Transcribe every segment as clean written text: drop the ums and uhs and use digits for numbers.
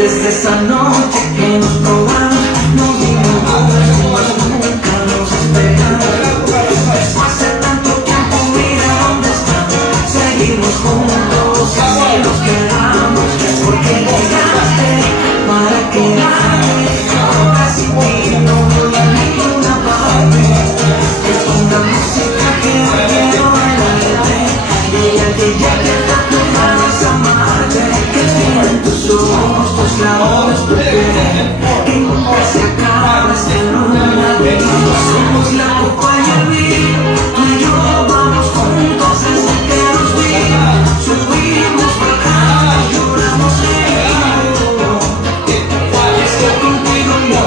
Desde esa noche que nos probamos, nos dimos vueltas y más nunca nos esperamos. Después de tanto tiempo, mira dónde estamos. Seguimos juntos, así nos quedamos. Porque llegaste para quedarte. Ahora sin ti no voy a ninguna parte. Que ponga música que quiero bailarte. Y ella que tanto ganas amarte. Que tienen tus ojos, tus labios, tu piel. Que nunca se acaba esta luna de miel. Somos la copa y el vino. Tú y yo vamos juntos desde que nos vimos. Subimos, bajamos, lloramos reímos. Es que contigo yo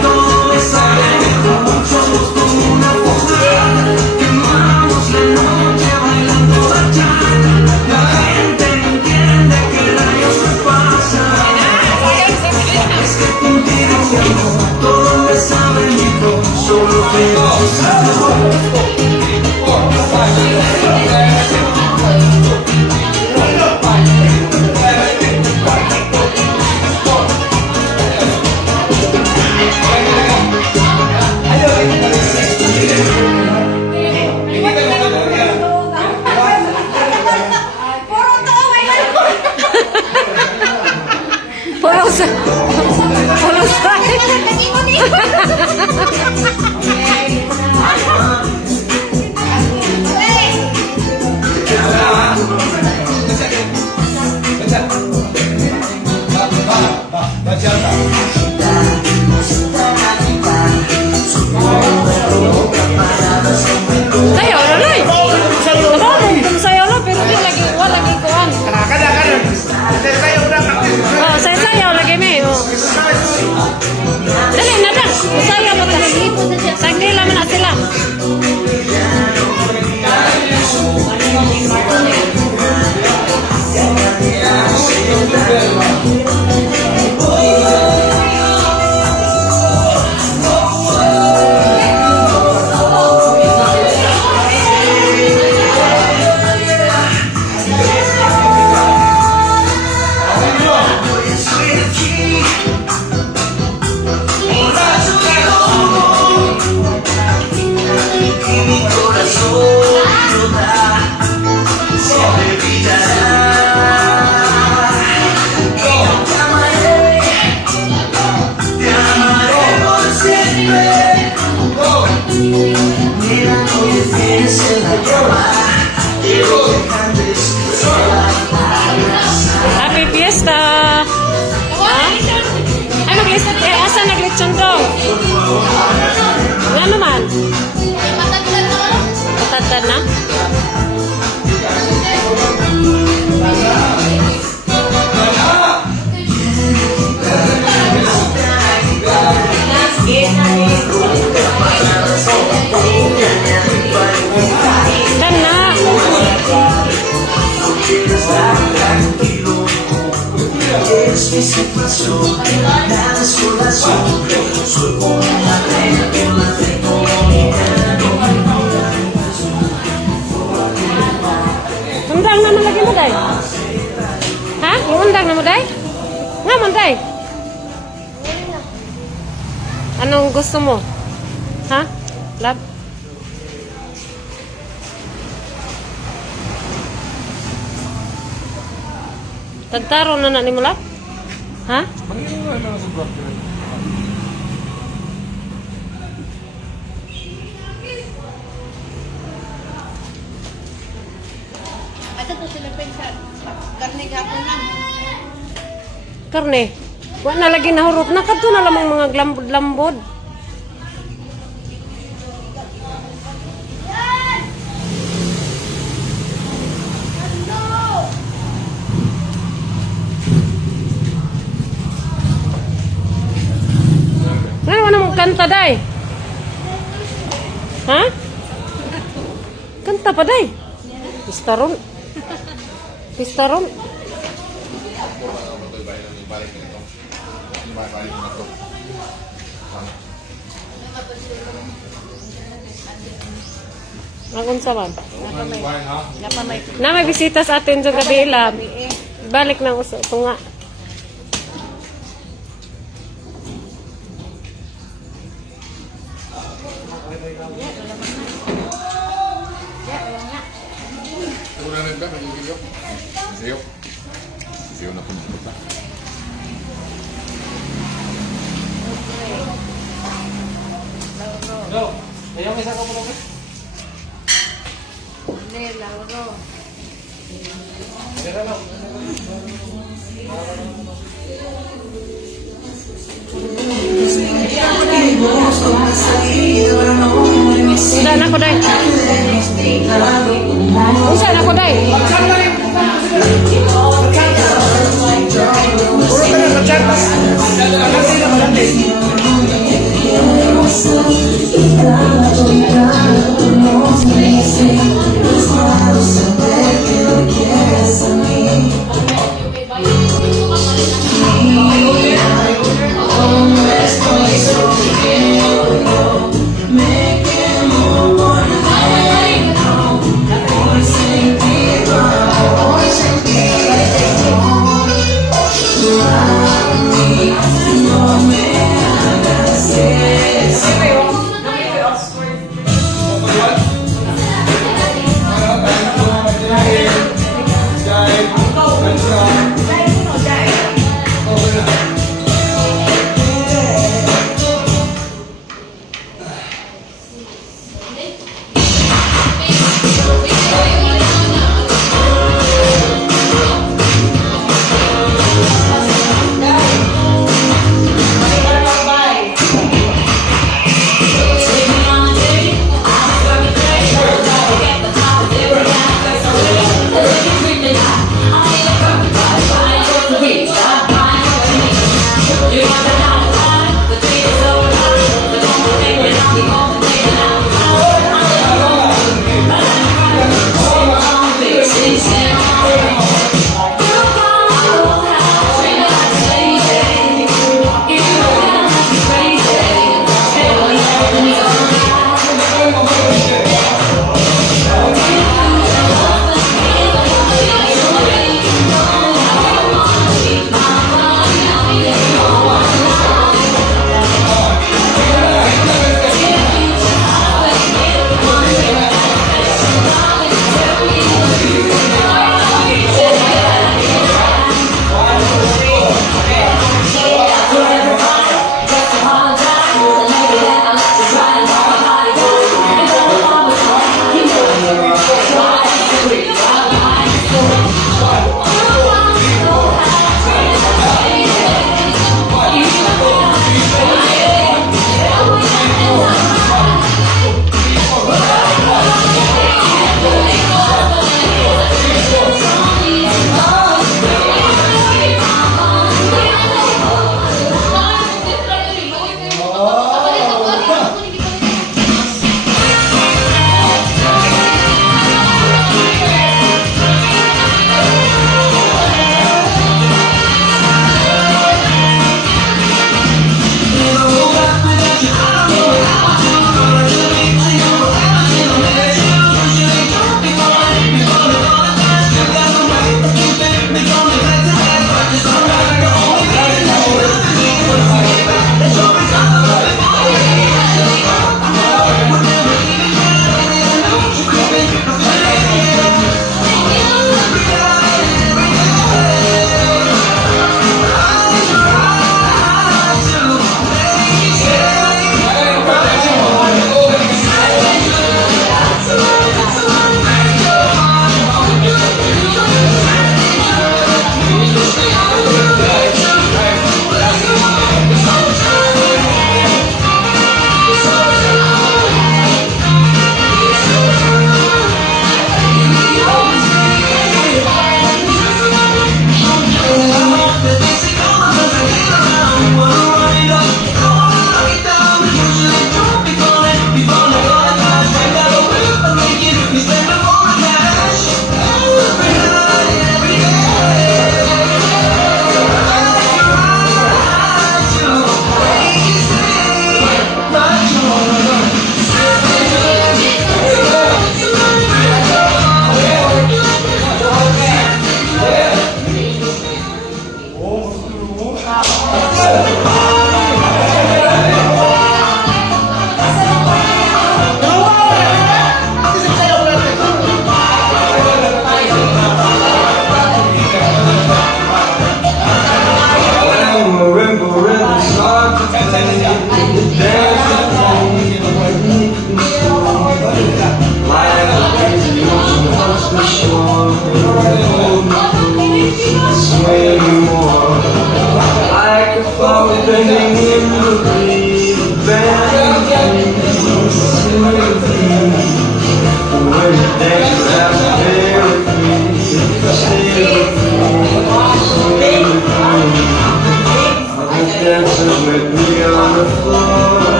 todo me sale mejor. Somos como una fogata. Quemamos la noche bailando bachata. La gente no entiende que el año se pasa. Es que contigo yo todo me sabe mejor. Solo quiero saber. Happy Fiesta! Ay, mag-listen. Asa nag-lechon daw? Ano naman? Patagdan na? Kan na? Es mi situación, nada es corazón. Soy como una reina que la tengo dominando. Undang naman lagi mo, Day? Ha? Undang na mo, Day? Nga mo, Day? Anong gusto mo? Ha? Love? Tagtaro na ni mo, Love? Ha? Asa to sila pensa? Karne gapon na. Karne? Wa na lagi nahurot. Nakadto na lamang mga glambod-lambod. Kanta, Day? Ha? Kanta pa, Day? Pistaron. Pistaron. Angon sa man? Na may bisita sa atin sa gabi, Lab. Balik na uso. Ito nga. ka, nagigilyo. Siyo. Siyo na pumunta. Lauro. Ayong isa ko po lang. Hindi, Lauro. Pero lang. Seguimos con la salida, pero no en mi Unsa na ko day? Unsa na ko day?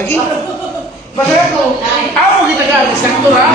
lagi. Masaya ko. Ako kita ka sakto ha.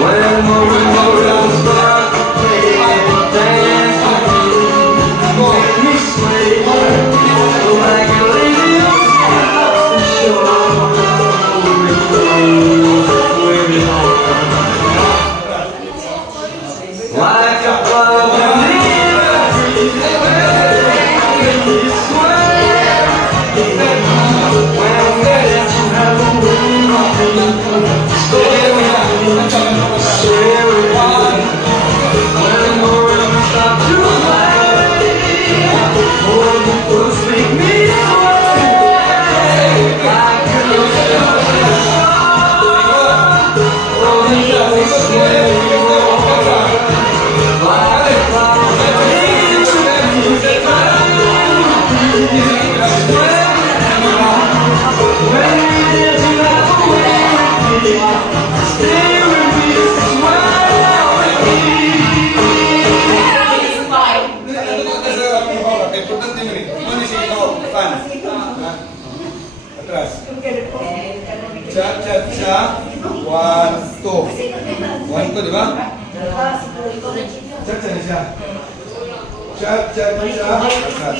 When more and more I start dancing, make me sway like a lady on the shore. Like a flower in a breeze, make me sway. When I'm dancing, Halloween, stay with me. Stay with me. When the world stops to play, hold me close, make me sway like a lily on the shore. Oh, make me sway, like a flower in a breeze. When we dance in Halloween, stay with me, smile with me. Importante mo rin. Ano siya ito? Fan. Atras. Cha, cha, cha. 1, 2. 1, 2, di ba? Cha, cha na siya. Cha, cha, cha. Atras.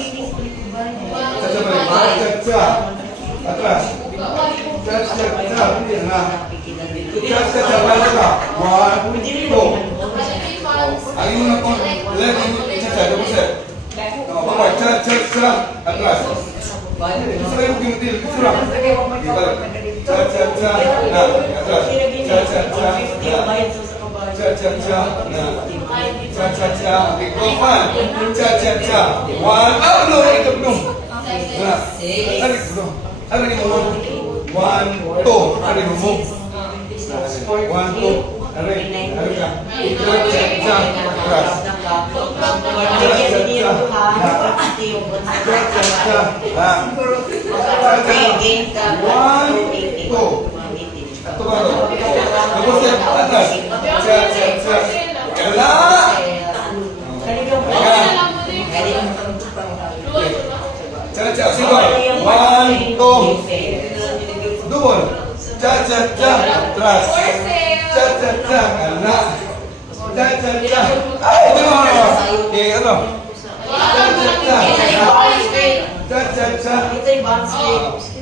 Cha, cha balik. Cha, cha. Atras. Cha, cha, cha. Hindi na. Cha, cha, cha. Balik ka. 1, 2. Ang yung na kung left yung cha, cha. Double set. Bawah, cha, cha, cha. Atras. Saya mungkin betul, surah. Balik. Cha, cha, cha. Nah, atras. Cha, cha, cha. Nah. Cha, cha, cha. Nah. Cha, cha, cha. Ikofan. Cha, cha, cha. 1. Oh, belum, itu belum. Nah. Ada belum. Ada di bawah. 1, 2. Ada di bawah. 1, 2. Ada kah? Cha, cha, cha. Atras.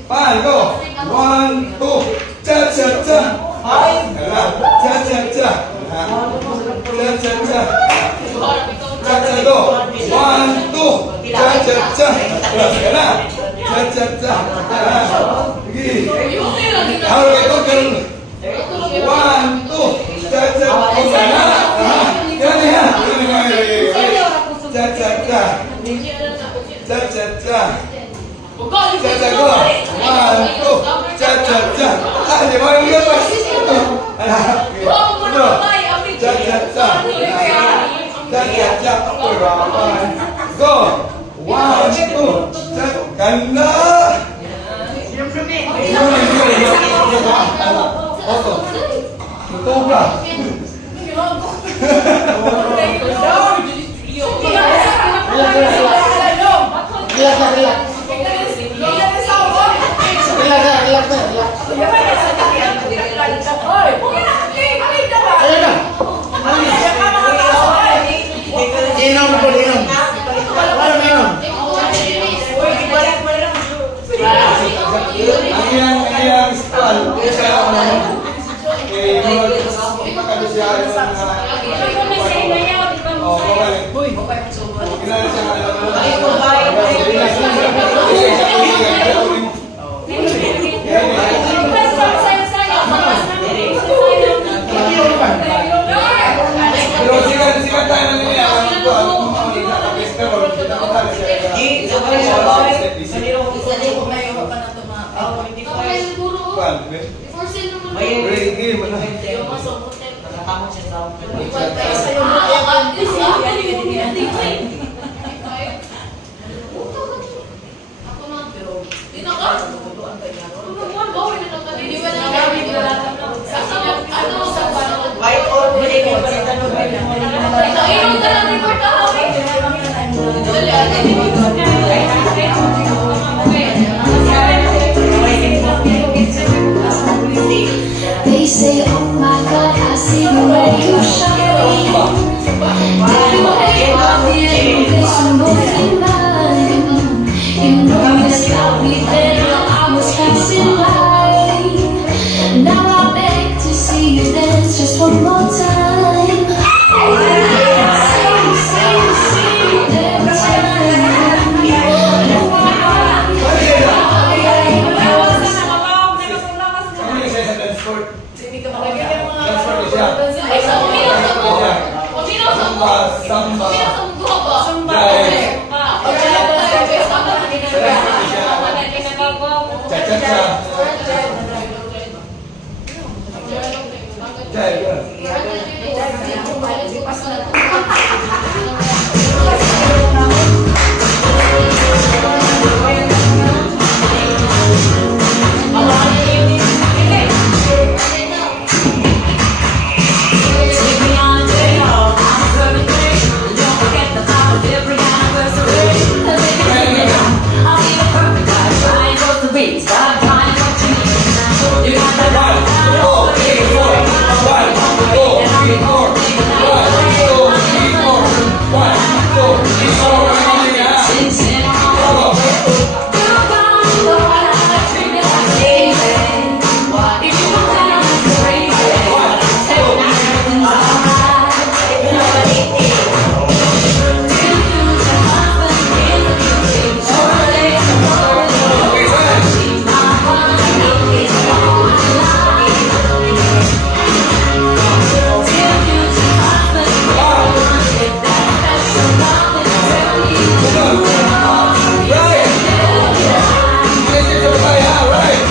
Fine, go. 1, 2. Cha, cha, cha. Cha, cha, cha. Cha, cha, cha. Cha, cha, go. 1, 2. Cha, cha, cha. Cha, cha, cha. Pergi. Harus itu kan. 1, 2. Cha, cha. Jangan ya. Cha, cha, cha. Cha, cha, cha. Cha, cha, go. 1, 2. Cha, cha, cha. Ah, dia mau dia pas. Betul. Cha, cha, cha. Cha, cha, cha. Go. 1, 2. Cha, kanda. Betul lah. Yang sekali. White Cha-cha. Chay, yun. Stop trying what you need. You got the right. 1, 2, 3, 4. 1, 2, 3, 4. 1, 2, 3, 4. 1, 2, 3, 4. Counting ha. Go. Okay, sir. Right. This is the way, ha, right.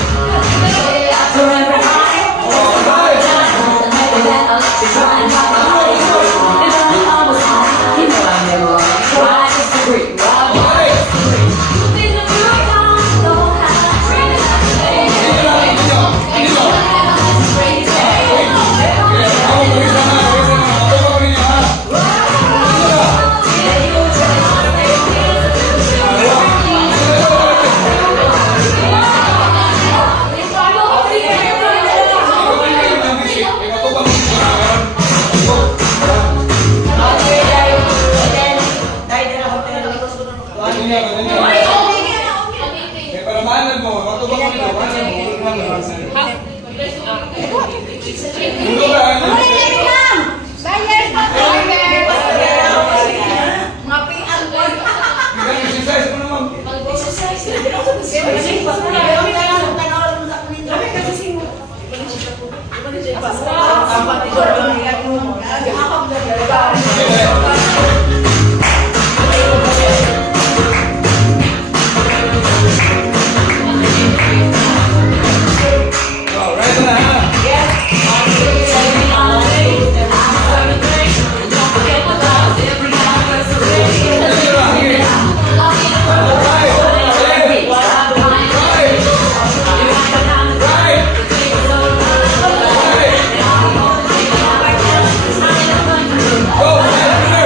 Alright. Go.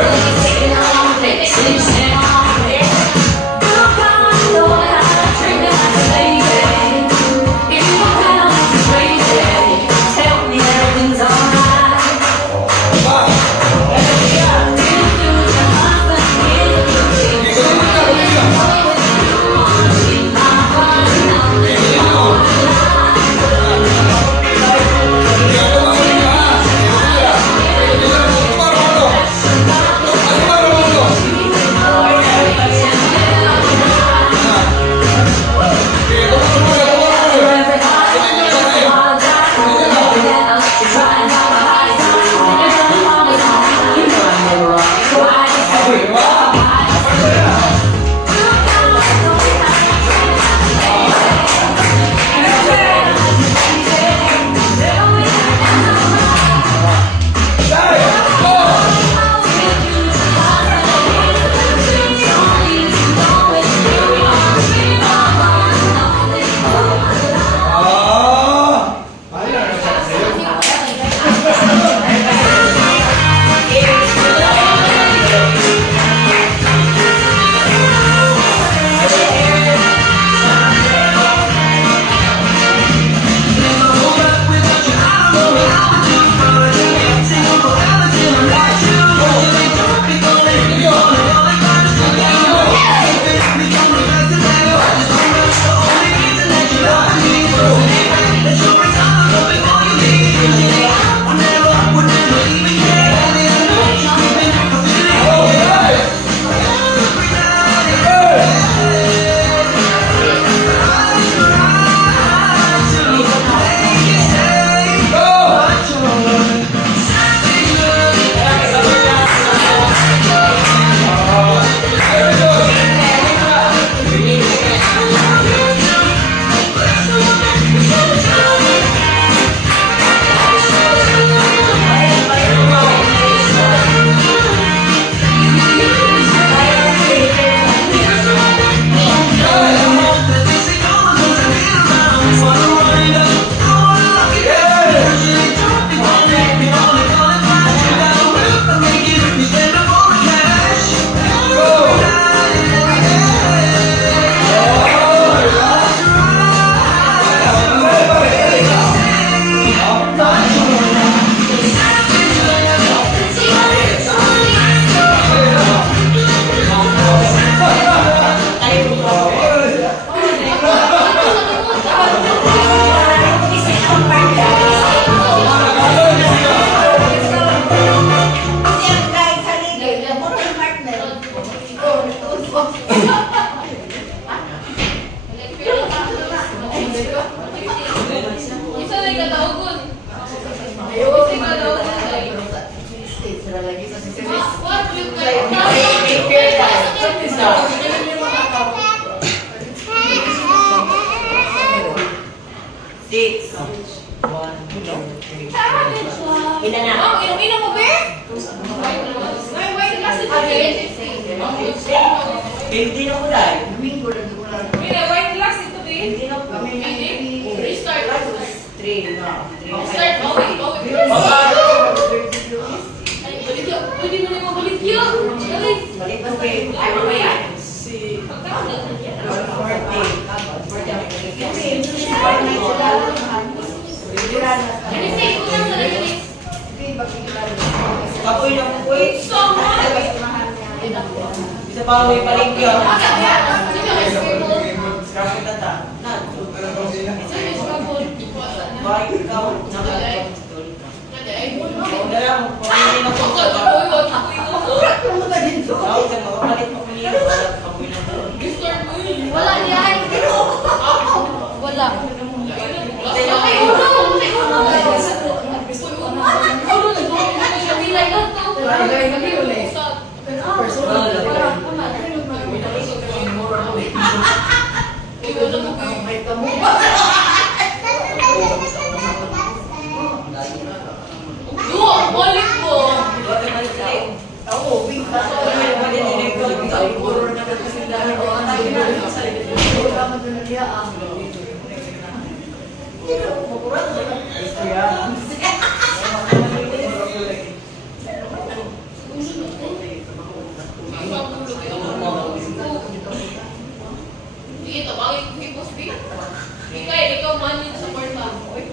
Hindi na kulay. Domingo lang wala. Mira, white glass ito, babe. Hindi na Kami kulay. may Restart. Three na. Start. Okay. Ay, balik yun. Pwede mo na yung mabalik yun. Dali. Balik na kayo. Ay, mamaya. Kasi, unang sa release. Kapoy na po eh. So much. Bisa pa may paling yun. Dito, may scribble. Scrap na ta. Na. Isa may scribble. Bakit ikaw? Nakakapag. Ay, Wala lang. Pumili na po. Tawag ka makapalit mo ko niya. Kapoy na po. wala yan. Wala. Ay, uno. Ay, uno. Balik mo. Sige, tabangin ko kay Boss B. Ikaw manin sa kwarta.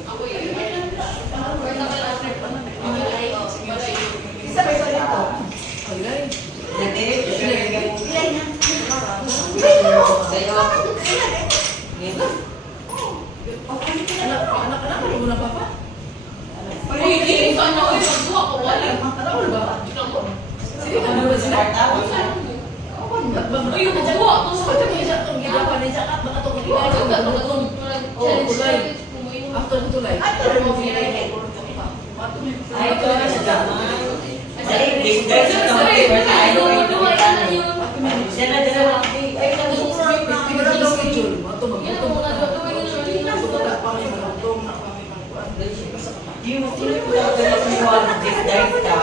Ako yun. Kwarta ka lang. Uy, hindi. Sana ko yung magduha ko. Wala. Ikaw mo. Uy, yung magduha ko. Sa kanya may sakong ginawa. After tulay. Ay, ito na siya dama. Siya na dalawa. Di mo tinutulak na sinuwag this dive ka.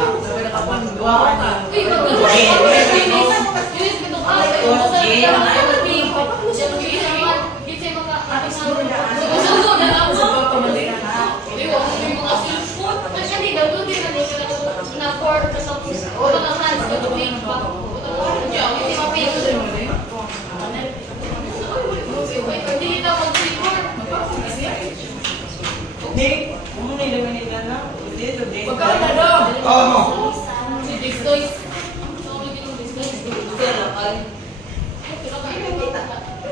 Hindi, kung nilaman nila na, dito, dito. Ano? Si Disguise. Ano ulit yung Disguise? Kaya lang,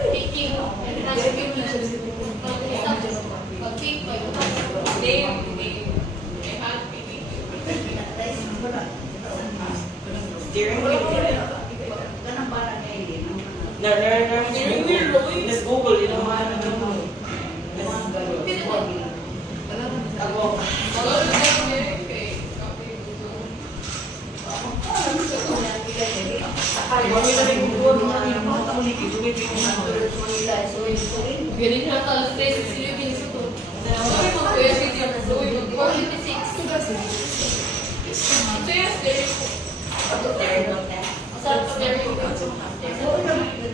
Picking. Pag-pick ko yun. Dave. I had picking. steering wheel. Steering wheel. Let's Google, you know, Ako. Galing na talas 3 silipin sa to. Uy, mag-kuya si Tia. Uy, mag-456. Ito yung stereo. Masarap pa stereo.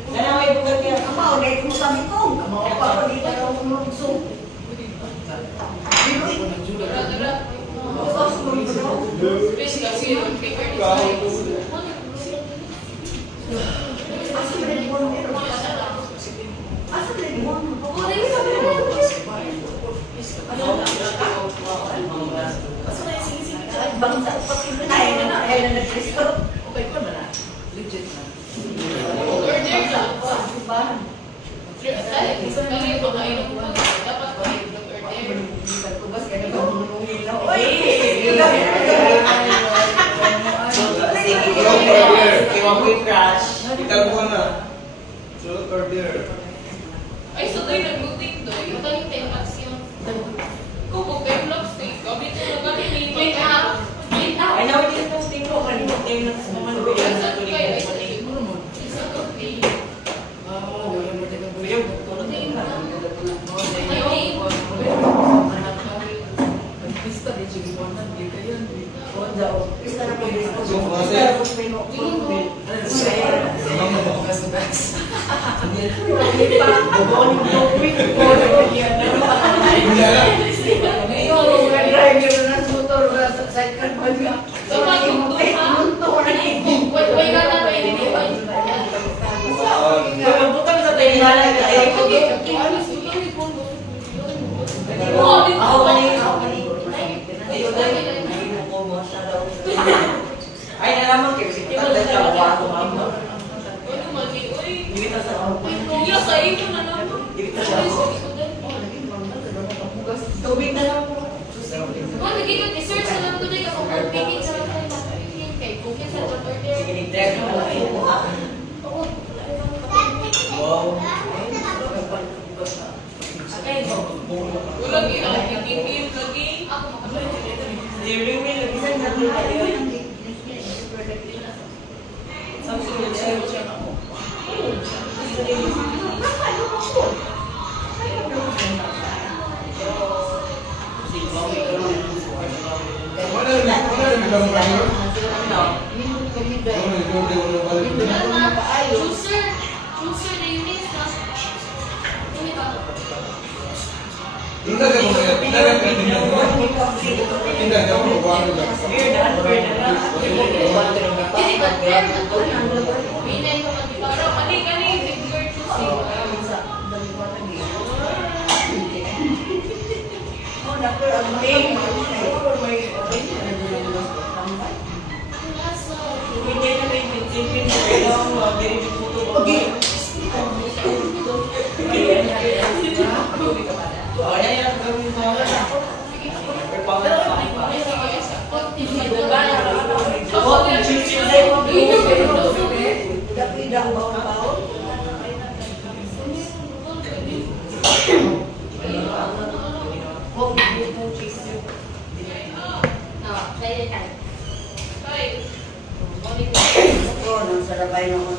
Nanaway bugat niya. Space kasi yung paper design. Order lang. Kami yung makainom mo. Dapat kayo mag-order. Ital mo na. Truth or dare? Ay, so doon nag-booting doon. Yung tayo 10 bucks yun. Kung kung 10 bucks, kami ito na kami clean up. Clean up. I know it is no thing ko. Kanino tayo na sa mga nabili na Isa to tuloy kayo, ko. isa to. Isa to clean. Kuya, tulad na yun. Ay, okay. So, kasi, So, magtugtog ha? Wait ka na ba yun? Butang sa tayo na lang. Ay, nalaman kayo. Sige, magkakawa ako, mama. Hindi kita sa ako. Tubig na lang po. Sige, nag-drive na lang ako. Wow. Steering wheel, isang natin tayo. Samsung siya ako. Mana yung bilang mo kayo? Hindi ka mo kaya, hindi ka tingnan mo. Hindi ka mo buwan lang. Sarabay na ako.